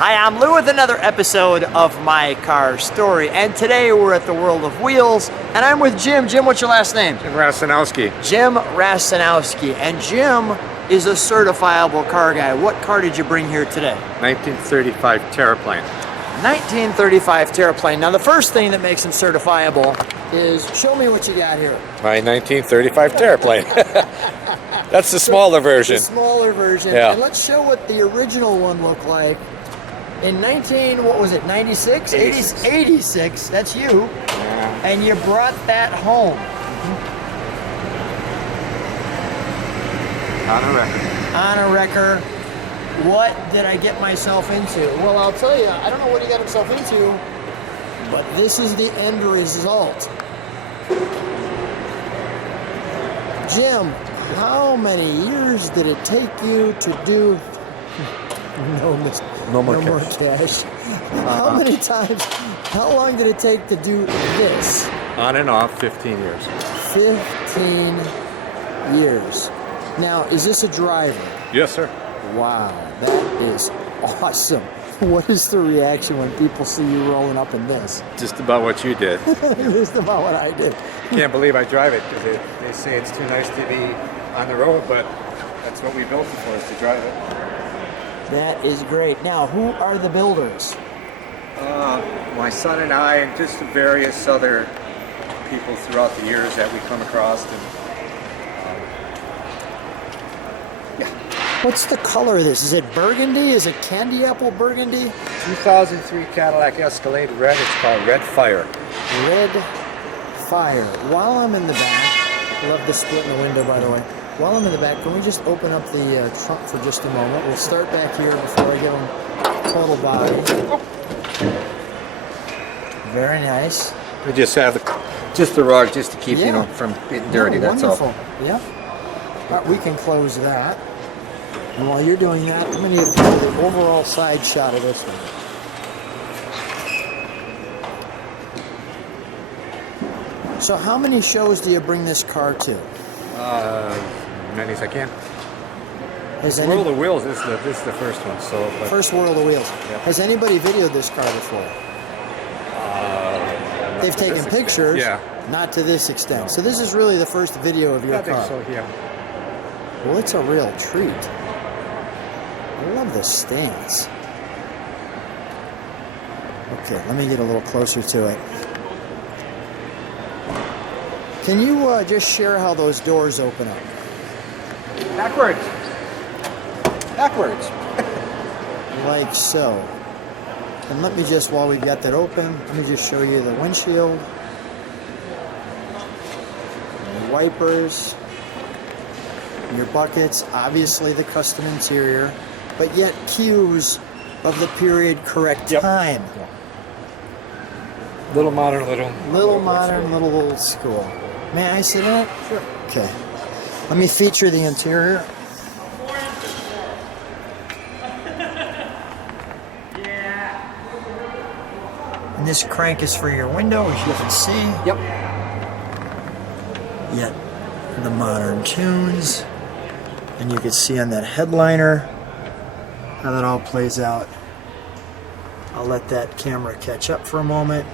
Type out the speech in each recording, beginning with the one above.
Hi, I'm Lou with another episode of My Car Story, and today we're at the World of Wheels, and I'm with Jim. Jim, what's your last name? Jim Racinowski. Jim Racinowski, and Jim is a certifiable car guy. What car did you bring here today? 1935 Terraplane. 1935 Terraplane. Now, the first thing that makes them certifiable is, show me what you got here. My 1935 Terraplane. That's the smaller version. The smaller version. Yeah. And let's show what the original one looked like. In 96? 86, that's you. Yeah. And you brought that home. On a record. On a wrecker. What did I get myself into? Well, I'll tell you, I don't know what he got himself into, but this is the end result. Jim, how many years did it take you to do no more cash? How many times, how long did it take to do this? On and off, 15 years. 15 years. Now, is this a driver? Yes, sir. Wow, that is awesome. What is the reaction when people see you rolling up in this? Just about what you did. Just about what I did. Can't believe I drive it because they say it's too nice to be on the road, but that's what we built it for, is to drive it. That is great. Now, who are the builders? My son and I, and just various other people throughout the years that we come across. And, What's the color of this? Is it burgundy? Is it candy apple burgundy? 2003 Cadillac Escalade Red. It's called Red Fire. Red Fire. While I'm in the back, I love the split in the window, by the way. While I'm in the back, can we just open up the trunk for just a moment? We'll start back here before I give them total body. Very nice. We just have just the rug just to keep, you know, from getting dirty, that's all. Wonderful. Yeah. All right, we can close that. And while you're doing that, I'm going to give you the overall side shot of this one. So how many shows do you bring this car to? Many as I can. World of Wheels, this is the first one. So first World of Wheels. Yep. Has anybody videoed this car before? They've taken pictures, yeah. Not to this extent. So this is really the first video of your car. I think so, yeah. Well, it's a real treat. I love the stance. Okay, let me get a little closer to it. Can you just share how those doors open up? Backwards. Backwards. Like so. And let me just, while we've got that open, let me just show you the windshield. The wipers. Your buckets, obviously the custom interior, but yet cues of the period correct time. Yep. Little modern, little modern, little old school. May I sit in it? Sure. Okay. Let me feature the interior. And this crank is for your window, as you can see. Yep. Yet the modern tunes. And you can see on that headliner how that all plays out. I'll let that camera catch up for a moment.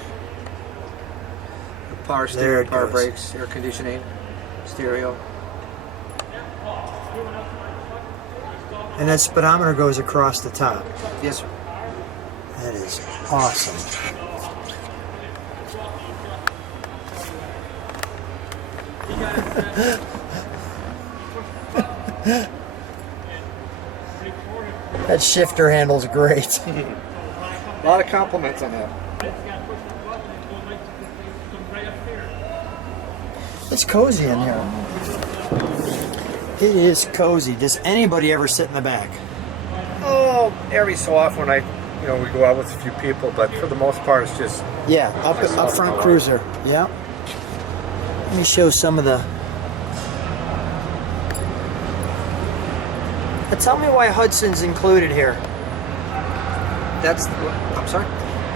Power steering, power brakes, air conditioning, stereo. And that speedometer goes across the top. Yes, sir. That is awesome. That shifter handle's great. A lot of compliments on that. It's cozy in here. It is cozy. Does anybody ever sit in the back? Oh, every so often we go out with a few people, but for the most part, it's just up front cruiser. Yeah. Let me show some of the. Tell me why Hudson's included here. I'm sorry?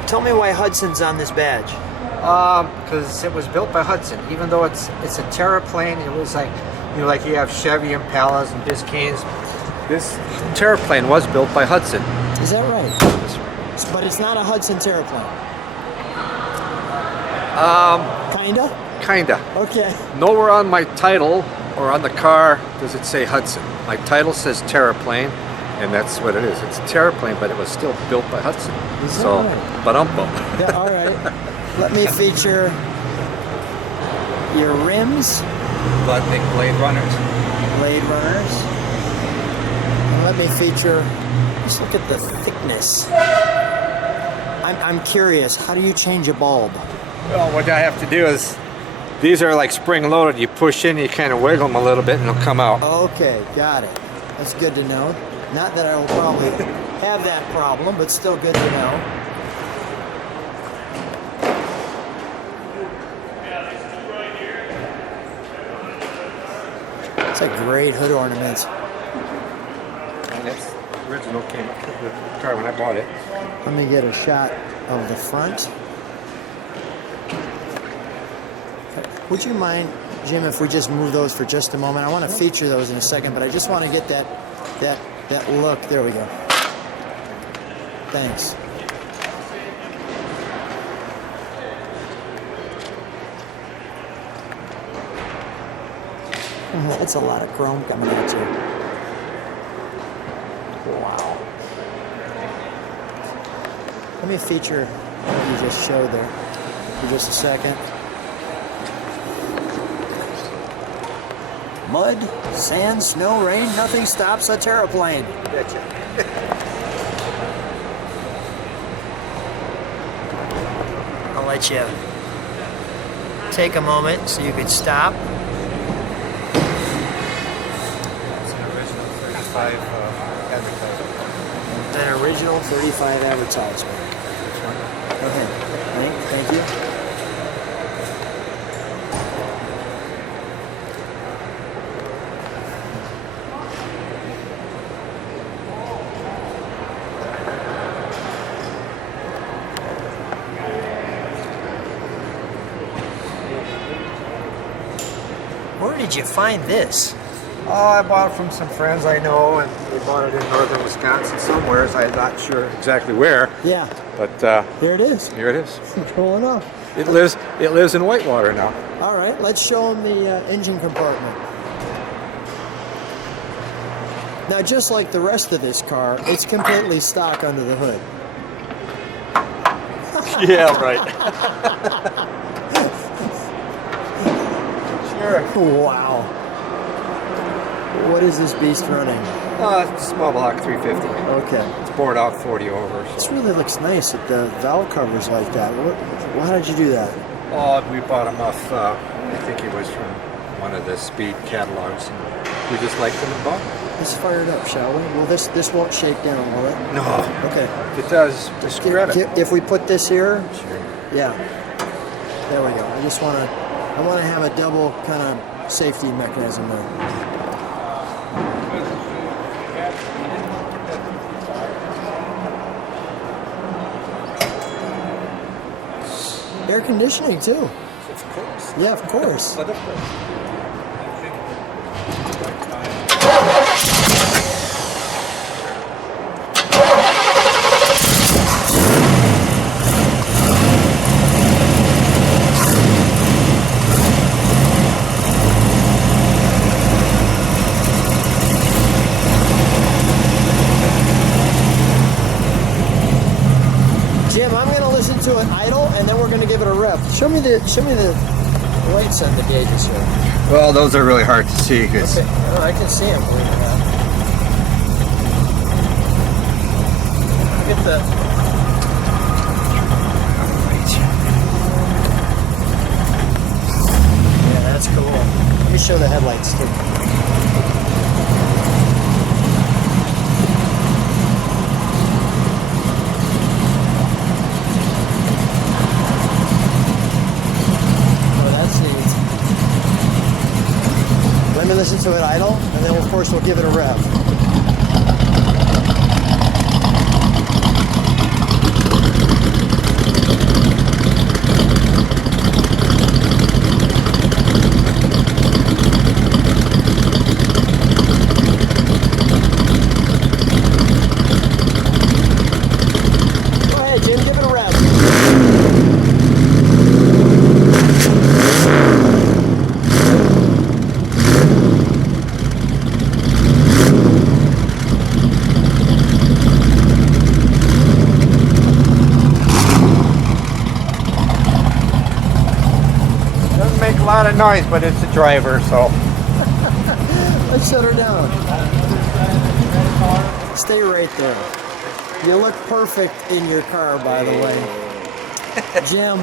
Tell me why Hudson's on this badge. Because it was built by Hudson. Even though it's a Terraplane, it was like, you have Chevy Impalas and Biscaynes. This Terraplane was built by Hudson. Is that right? That's right. But it's not a Hudson Terraplane. Kinda? Kinda. Okay. Nowhere on my title or on the car does it say Hudson. My title says Terraplane, and that's what it is. It's a Terraplane, but it was still built by Hudson. Is that So, right? but Yeah, all right. Let me feature your rims, But big Blade Runners. Blade Runners. And let me feature, just look at the thickness. I'm curious, how do you change a bulb? Well, what I have to do is, these are like spring loaded. You push in, you kind of wiggle them a little bit, and they'll come out. Okay, got it. That's good to know. Not that I will probably have that problem, but still good to know. It's a great hood ornament. And it's original, came up with the car when I bought it. Let me get a shot of the front. Would you mind, Jim, if we just move those for just a moment? I want to feature those in a second, but I just want to get that look. There we go. Thanks. That's a lot of chrome coming at you. Wow. Let me feature what you just showed there for just a second. Mud, sand, snow, rain, nothing stops a Terraplane. I'll let you take a moment so you could stop. It's an original 35 advertisement. An original 35 advertisement. Go ahead. Thank you. Where did you find this? Oh, I bought it from some friends I know, and they bought it in northern Wisconsin somewhere. I'm not sure exactly where, Yeah, but here it is. here it is. Cool enough. It lives in Whitewater now. All right, let's show them the engine compartment. Now, just like the rest of this car, it's completely stock under the hood. Yeah, right. Sure. Wow. What is this beast running? Small block 350. Okay. It's bored out 40 over. This So. really looks nice with the valve covers like that. How did you do that? Oh, we bought them off. I think it was from one of the Speed catalogs, and we just liked them and bought them. Let's fire it up, shall we? Well, this won't shake down, will it? No. Okay. If it does, just grab it. If we put this here, Sure. yeah. There we go. I want to have a double kind of safety mechanism there. Air conditioning too. Of course. Yeah, of course. But of course. Jim, I'm going to listen to it idle, and then we're going to give it a rev. Show me the lights on the gauges here. Well, those are really hard to see because Okay. Oh, I can see them. Believe it or not. Get the. Yeah, that's cool. Let me show the headlights too. Let me listen to it idle, and then of course we'll give it a rev. lot of noise, but it's a driver, so. Let's shut her down. Stay right there. You look perfect in your car, by the way. Jim,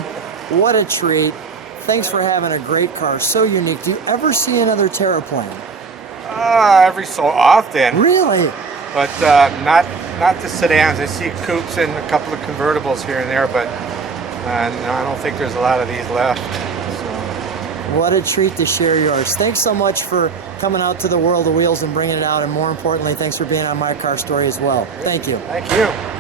what a treat. Thanks for having a great car, so unique. Do you ever see another Terraplane? Every so often. Really? But not the sedans. I see coupes and a couple of convertibles here and there, but no, I don't think there's a lot of these left. So. What a treat to share yours. Thanks so much for coming out to the World of Wheels and bringing it out, and more importantly, thanks for being on My Car Story as well. Thank you. Thank you.